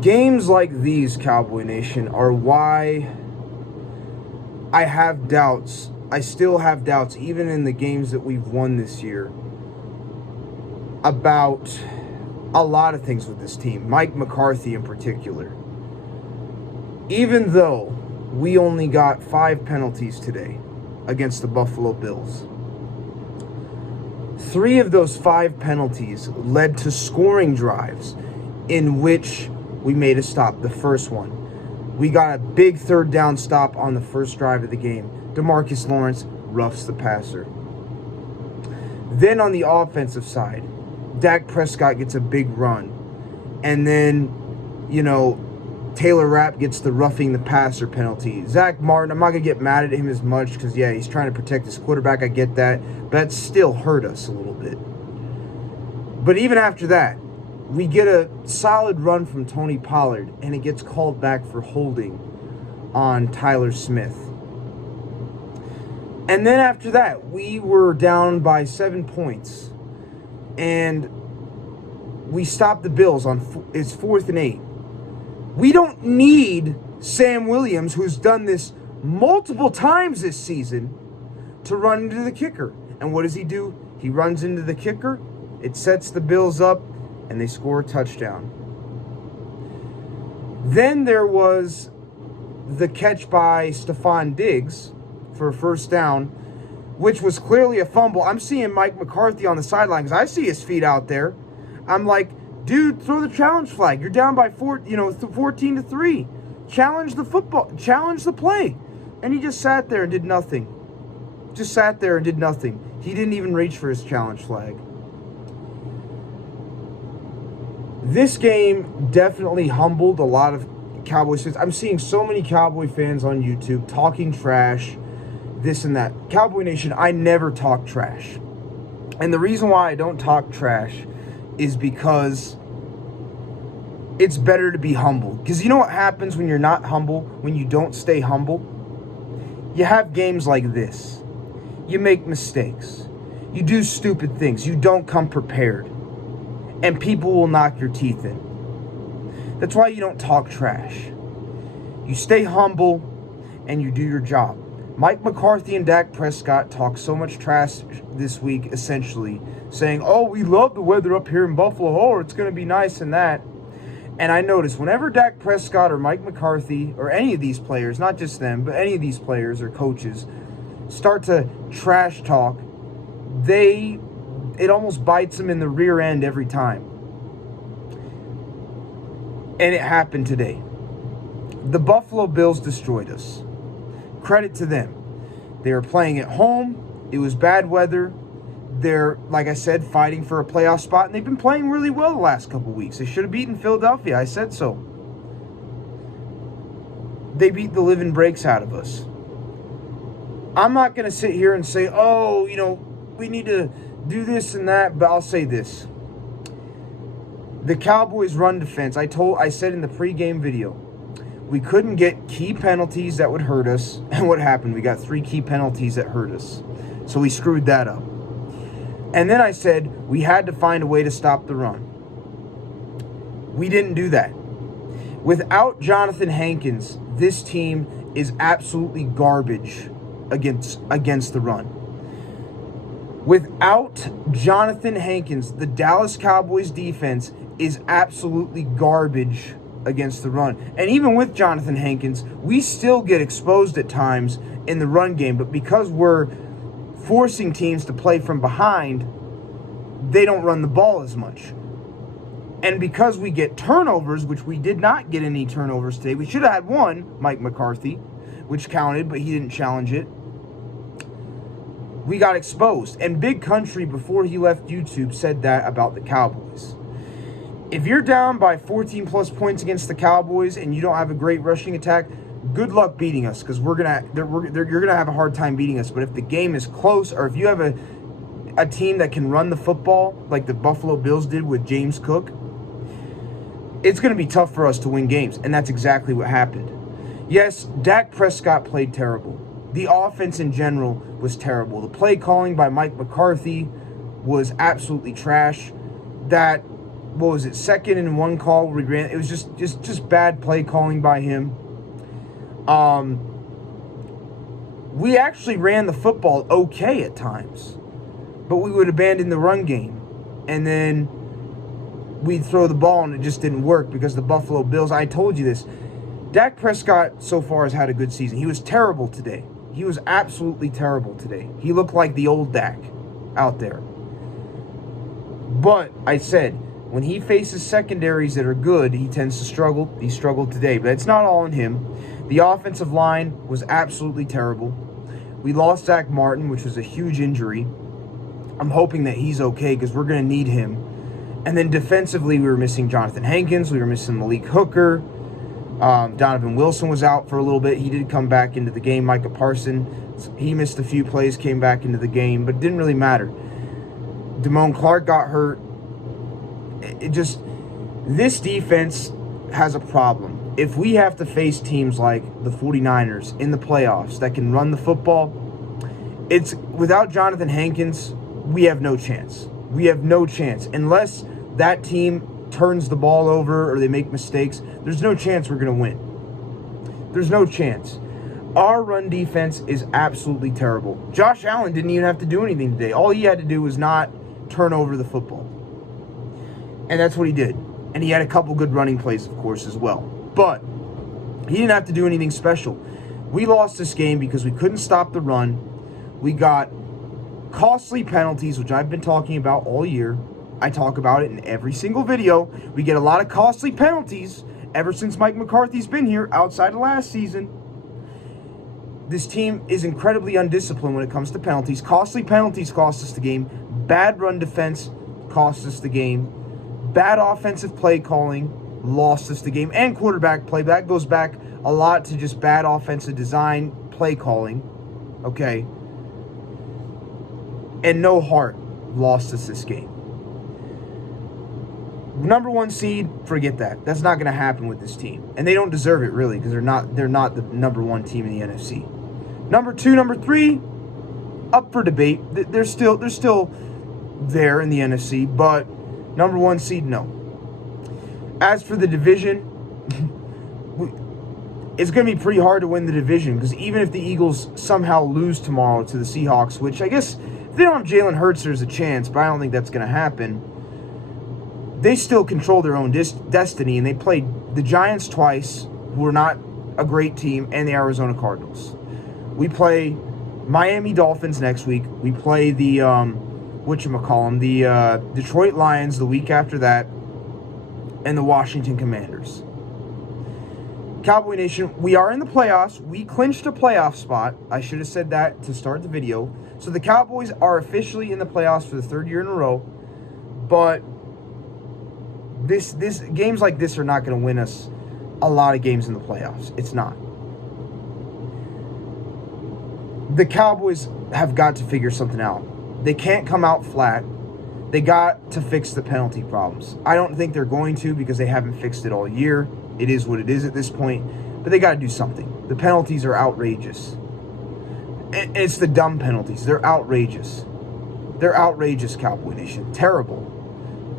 Games like these, Cowboy Nation, are why I have doubts. I still have doubts, even in the games that we've won this year, about a lot of things with this team. Mike McCarthy in particular. Even though we only got 5 penalties today against the Buffalo Bills, 3 of those 5 penalties led to scoring drives in which we made a stop. The first one, we got a big third down stop on the first drive of the game. DeMarcus Lawrence roughs the passer. Then on the offensive side, Dak Prescott gets a big run. And then, Taylor Rapp gets the roughing the passer penalty. Zach Martin, I'm not going to get mad at him as much because, yeah, he's trying to protect his quarterback. I get that. But that still hurt us a little bit. But even after that, we get a solid run from Tony Pollard, and it gets called back for holding on Tyler Smith. And then after that, we were down by 7 points, and we stopped the Bills on it's 4th and 8. We don't need Sam Williams, who's done this multiple times this season, to run into the kicker. And what does he do? He runs into the kicker. It sets the Bills up, and they score a touchdown. Then there was the catch by Stephon Diggs for a first down, which was clearly a fumble. I'm seeing Mike McCarthy on the sideline because I see his feet out there. I'm like, dude, throw the challenge flag. You're down by 14-3. Challenge the football. Challenge the play. And he just sat there and did nothing. Just sat there and did nothing. He didn't even reach for his challenge flag. This game definitely humbled a lot of Cowboys fans. I'm seeing so many Cowboy fans on YouTube talking trash, this and that. Cowboy Nation, I never talk trash. And the reason why I don't talk trash is because it's better to be humble. Because you know what happens when you're not humble, when you don't stay humble? You have games like this. You make mistakes. You do stupid things. You don't come prepared. And people will knock your teeth in. That's why you don't talk trash. You stay humble and you do your job. Mike McCarthy and Dak Prescott talk so much trash this week, essentially, saying, oh, we love the weather up here in Buffalo. Oh, it's going to be nice and that. And I notice whenever Dak Prescott or Mike McCarthy or any of these players, not just them, but any of these players or coaches, start to trash talk, it almost bites them in the rear end every time. And it happened today. The Buffalo Bills destroyed us. Credit to them. They were playing at home. It was bad weather. They're, like I said, fighting for a playoff spot, and they've been playing really well the last couple weeks. They should have beaten Philadelphia. I said so. They beat the living breaks out of us. I'm not going to sit here and say, oh, we need to do this and that, but I'll say this. The Cowboys' run defense, I said in the pregame video, we couldn't get key penalties that would hurt us. And what happened? We got 3 key penalties that hurt us. So we screwed that up. And then I said we had to find a way to stop the run. We didn't do that. Without Jonathan Hankins, this team is absolutely garbage against the run. Without Jonathan Hankins, the Dallas Cowboys defense is absolutely garbage against the run. And even with Jonathan Hankins, we still get exposed at times in the run game, but because we're forcing teams to play from behind, they don't run the ball as much. And because we get turnovers, which we did not get any turnovers today, we should have had one, Mike McCarthy, which counted, but he didn't challenge it. We got exposed. And Big Country, before he left YouTube, said that about the Cowboys. If you're down by 14-plus points against the Cowboys and you don't have a great rushing attack, good luck beating us, because you're gonna have a hard time beating us. But if the game is close, or if you have a team that can run the football like the Buffalo Bills did with James Cook, it's going to be tough for us to win games, and that's exactly what happened. Yes, Dak Prescott played terrible. The offense in general was terrible. The play calling by Mike McCarthy was absolutely trash. That what was it, 2nd and 1 call we ran. It was just bad play calling by him. We actually ran the football okay at times, but we would abandon the run game, and then we'd throw the ball and it just didn't work because the Buffalo Bills, I told you this, Dak Prescott so far has had a good season. He was terrible today. He was absolutely terrible today. He looked like the old Dak out there. But I said, when he faces secondaries that are good, he tends to struggle. He struggled today, but it's not all on him. The offensive line was absolutely terrible. We lost Zach Martin, which was a huge injury. I'm hoping that he's okay because we're going to need him. And then defensively, we were missing Jonathan Hankins. We were missing Malik Hooker. Donovan Wilson was out for a little bit. He did come back into the game. Micah Parsons, he missed a few plays, came back into the game, but it didn't really matter. Damone Clark got hurt. This defense has a problem. If we have to face teams like the 49ers in the playoffs that can run the football, it's without Jonathan Hankins, we have no chance. We have no chance. Unless that team turns the ball over or they make mistakes, there's no chance we're going to win. There's no chance. Our run defense is absolutely terrible. Josh Allen didn't even have to do anything today. All he had to do was not turn over the football. And that's what he did. And he had a couple good running plays, of course, as well. But he didn't have to do anything special. We lost this game because we couldn't stop the run. We got costly penalties, which I've been talking about all year. I talk about it in every single video. We get a lot of costly penalties ever since Mike McCarthy's been here, outside of last season. This team is incredibly undisciplined when it comes to penalties. Costly penalties cost us the game. Bad run defense cost us the game. Bad offensive play calling lost us the game. And quarterback play. That goes back a lot to just bad offensive design, play calling. Okay. And no heart lost us this game. Number 1 seed, forget that. That's not going to happen with this team. And they don't deserve it, really, because they're not the number 1 team in the NFC. Number 2, number 3, up for debate. They're still there in the NFC, but number 1 seed, no. As for the division, it's going to be pretty hard to win the division, because even if the Eagles somehow lose tomorrow to the Seahawks, which I guess if they don't have Jalen Hurts, there's a chance, but I don't think that's going to happen. They still control their own destiny, and they played the Giants twice, who are not a great team, and the Arizona Cardinals. We play Miami Dolphins next week. We play the the Detroit Lions the week after that, and the Washington Commanders. Cowboy Nation, we are in the playoffs. We clinched a playoff spot. I should have said that to start the video. So the Cowboys are officially in the playoffs for the 3rd year in a row, but This games like this are not going to win us a lot of games in the playoffs. It's not. The Cowboys have got to figure something out. They can't come out flat. They got to fix the penalty problems. I don't think they're going to because they haven't fixed it all year. It is what it is at this point. But they got to do something. The penalties are outrageous. It's the dumb penalties. They're outrageous. They're outrageous, Cowboy Nation. Terrible.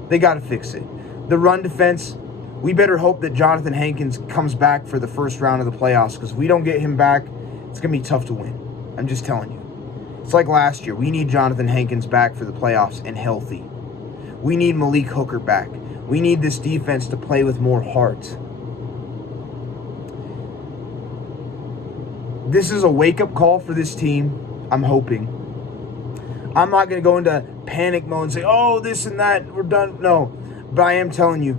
They got to fix it. The run defense, we better hope that Jonathan Hankins comes back for the first round of the playoffs, because if we don't get him back, it's going to be tough to win. I'm just telling you. It's like last year. We need Jonathan Hankins back for the playoffs and healthy. We need Malik Hooker back. We need this defense to play with more heart. This is a wake-up call for this team, I'm hoping. I'm not going to go into panic mode and say, oh, this and that, we're done. No. But I am telling you,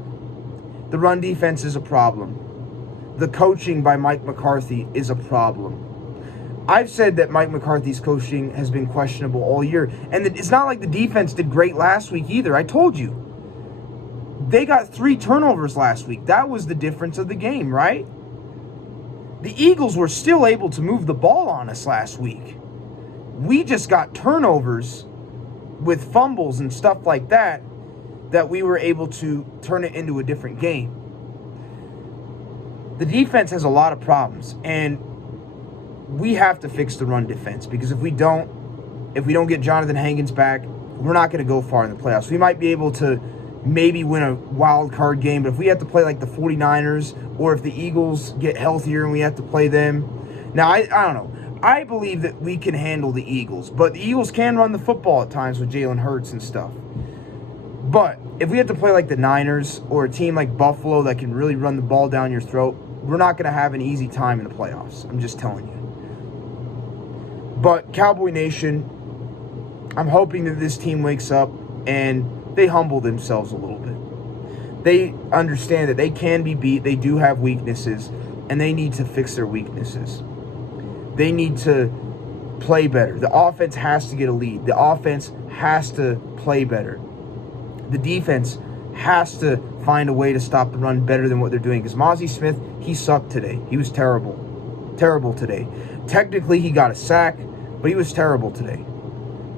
the run defense is a problem. The coaching by Mike McCarthy is a problem. I've said that Mike McCarthy's coaching has been questionable all year. And it's not like the defense did great last week either. I told you. They got 3 turnovers last week. That was the difference of the game, right? The Eagles were still able to move the ball on us last week. We just got turnovers with fumbles and stuff like that we were able to turn it into a different game. The defense has a lot of problems, and we have to fix the run defense, because if we don't get Jonathan Hankins back, we're not going to go far in the playoffs. We might be able to maybe win a wild card game. But if we have to play like the 49ers, or if the Eagles get healthier and we have to play them. Now, I don't know. I believe that we can handle the Eagles, but the Eagles can run the football at times with Jalen Hurts and stuff. But if we have to play like the Niners or a team like Buffalo that can really run the ball down your throat, we're not going to have an easy time in the playoffs. I'm just telling you. But Cowboy Nation, I'm hoping that this team wakes up and they humble themselves a little bit. They understand that they can be beat, they do have weaknesses, and they need to fix their weaknesses. They need to play better. The offense has to get a lead. The offense has to play better. The defense has to find a way to stop the run better than what they're doing. Because Mozzie Smith, he sucked today. He was terrible. Terrible today. Technically, he got a sack, but he was terrible today.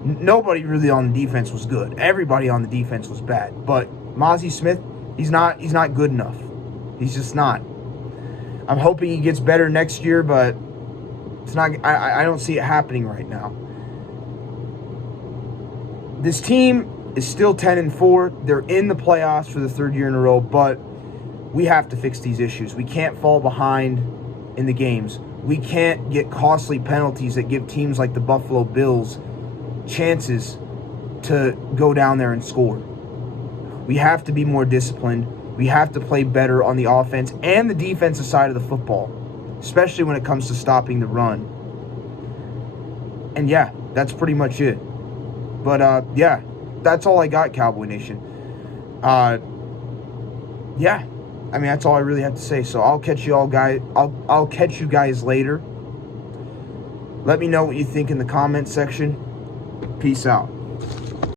Nobody really on the defense was good. Everybody on the defense was bad. But Mozzie Smith, he's not good enough. He's just not. I'm hoping he gets better next year, but it's not. I don't see it happening right now. This team is still 10-4. They're in the playoffs for the third year in a row, but we have to fix these issues. We can't fall behind in the games. We can't get costly penalties that give teams like the Buffalo Bills chances to go down there and score. We have to be more disciplined. We have to play better on the offense and the defensive side of the football, especially when it comes to stopping the run. And yeah, that's pretty much it. But yeah, that's all I got, Cowboy Nation. Yeah, I mean, that's all I really have to say. So I'll catch you all guys. I'll catch you guys later. Let me know what you think in the comment section. Peace out.